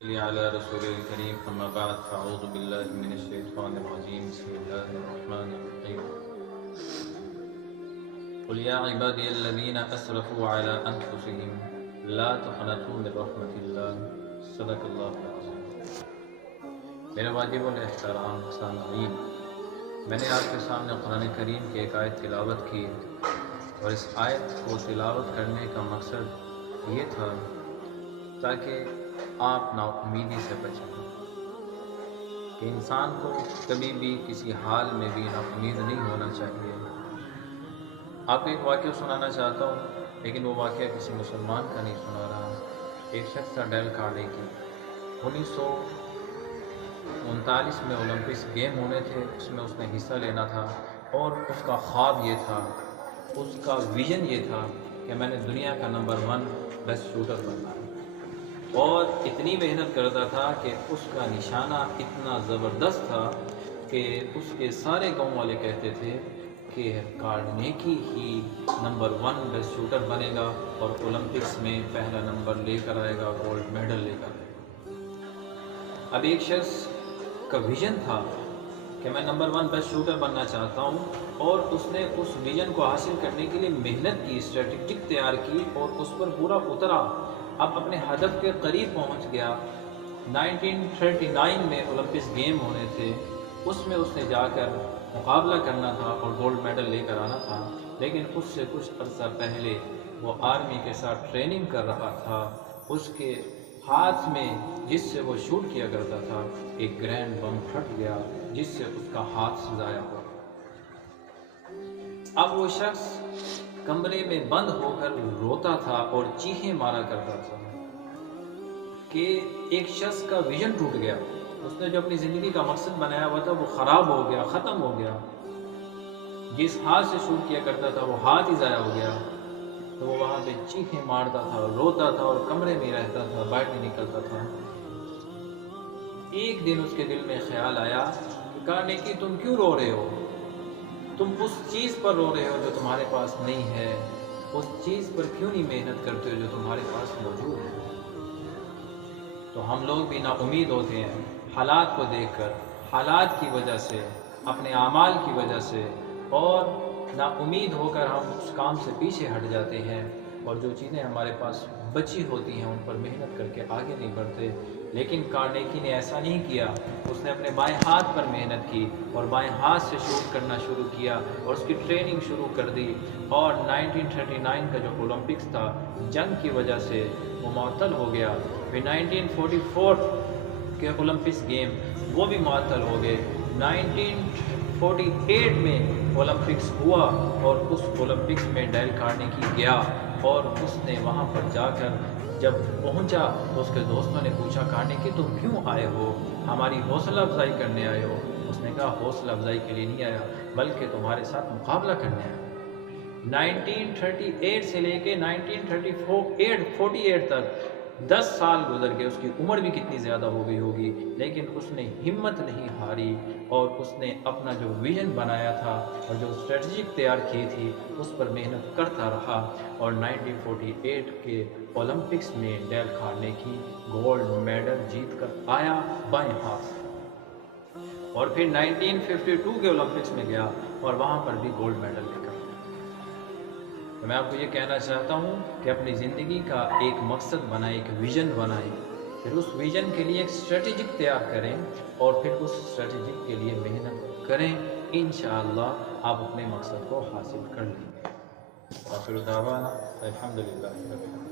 على رسول الكريم أما بعد فأعوذ بالله من الشيطان الرجيم بسم الله الرحمن الرحيم قل يا عبادي الذين أسرفوا على أنفسهم لا تقنطوا من رحمة الله صدق الله العظيم۔ میرے واجب الاحترام سامعین، میں نے آپ کے سامنے قرآن کریم کی ایک آیت تلاوت کی اور اس آیت کو تلاوت کرنے کا مقصد یہ تھا تاکہ آپ نا امیدی سے بچیں کہ انسان کو کبھی بھی کسی حال میں بھی نا امید نہیں ہونا چاہیے۔ آپ کو ایک واقعہ سنانا چاہتا ہوں، لیکن وہ واقعہ کسی مسلمان کا نہیں سنا رہا۔ ایک شخص تھا ڈیل کارنیگی، 1939 میں اولمپکس گیم ہونے تھے، اس میں اس نے حصہ لینا تھا اور اس کا خواب یہ تھا، اس کا ویژن یہ تھا کہ میں نے دنیا کا نمبر 1 بیسٹ شوٹر بننا ہے، اور اتنی محنت کرتا تھا کہ اس کا نشانہ اتنا زبردست تھا کہ اس کے سارے گاؤں والے کہتے تھے کہ کارنیگی ہی نمبر 1 بیسٹ شوٹر بنے گا اور اولمپکس میں پہلا نمبر لے کر آئے گا، گولڈ میڈل لے کر آئے گا۔ اب ایک شخص کا ویژن تھا کہ میں نمبر 1 بیسٹ شوٹر بننا چاہتا ہوں، اور اس نے اس ویژن کو حاصل کرنے کے لیے محنت کی، اسٹریٹجک تیار کی اور اس پر پورا اترا۔ اب اپنے ہدف کے قریب پہنچ گیا۔ 1939 میں اولمپکس گیم ہونے تھے، اس میں اس نے جا کر مقابلہ کرنا تھا اور گولڈ میڈل لے کر آنا تھا، لیکن اس سے کچھ عرصہ پہلے وہ آرمی کے ساتھ ٹریننگ کر رہا تھا۔ اس کے ہاتھ میں جس سے وہ شوٹ کیا کرتا تھا ایک گرینڈ بم پھٹ گیا، جس سے اس کا ہاتھ ضائع ہوا۔ اب وہ شخص کمرے میں بند ہو کر روتا تھا اور چیخیں مارا کرتا تھا کہ ایک شخص کا ویژن ٹوٹ گیا، اس نے جو اپنی زندگی کا مقصد بنایا ہوا تھا وہ خراب ہو گیا، ختم ہو گیا۔ جس ہاتھ سے شوٹ کیا کرتا تھا وہ ہاتھ ہی ضائع ہو گیا۔ تو وہ وہاں پہ چیخیں مارتا تھا، روتا تھا اور کمرے میں رہتا تھا، باہر نہیں نکلتا تھا۔ ایک دن اس کے دل میں خیال آیا کہ کارنیگی تم کیوں رو رہے ہو؟ تم اس چیز پر رو رہے ہو جو تمہارے پاس نہیں ہے، اس چیز پر کیوں نہیں محنت کرتے ہو جو تمہارے پاس موجود ہے؟ تو ہم لوگ بھی نا امید ہوتے ہیں حالات کو دیکھ کر، حالات کی وجہ سے، اپنے اعمال کی وجہ سے، اور نا امید ہو کر ہم اس کام سے پیچھے ہٹ جاتے ہیں، اور جو چیزیں ہمارے پاس بچی ہوتی ہیں ان پر محنت کر کے آگے نہیں بڑھتے۔ لیکن کارنیگی نے ایسا نہیں کیا، اس نے اپنے بائیں ہاتھ پر محنت کی اور بائیں ہاتھ سے شوٹ کرنا شروع کیا اور اس کی ٹریننگ شروع کر دی، اور 1939 کا جو اولمپکس تھا جنگ کی وجہ سے وہ معطل ہو گیا۔ پھر 1944 کے اولمپکس گیم وہ بھی معطل ہو گئے۔ 1948 میں اولمپکس ہوا اور اس اولمپکس میں ڈیل کارنیگی گیا، اور اس نے وہاں پر جا کر جب پہنچا تو اس کے دوستوں نے پوچھا کارنیگی تم کیوں آئے ہو؟ ہماری حوصلہ افزائی کرنے آئے ہو؟ اس نے کہا حوصلہ افزائی کے لیے نہیں آیا بلکہ تمہارے ساتھ مقابلہ کرنے آیا۔ 1938 سے لے کے 1948 تک 10 سال گزر گئے، اس کی عمر بھی کتنی زیادہ ہو گئی ہوگی، لیکن اس نے ہمت نہیں ہاری اور اس نے اپنا جو ویژن بنایا تھا اور جو اسٹریٹجک تیار کی تھی اس پر محنت کرتا رہا، اور 1948 کے اولمپکس میں ڈیل کارنیگی گولڈ میڈل جیت کر آیا بائیں ہاتھ سے، اور پھر 1952 کے اولمپکس میں گیا اور وہاں پر بھی گولڈ میڈل لے کر۔ تو میں آپ کو یہ کہنا چاہتا ہوں کہ اپنی زندگی کا ایک مقصد بنائیں، ایک ویژن بنائیں، پھر اس ویژن کے لیے ایک اسٹریٹجک تیار کریں اور پھر اس اسٹریٹجک کے لیے محنت کریں، انشاءاللہ آپ اپنے مقصد کو حاصل کر لیں گے۔ آخر دعوانا الحمدللہ رب العالمین۔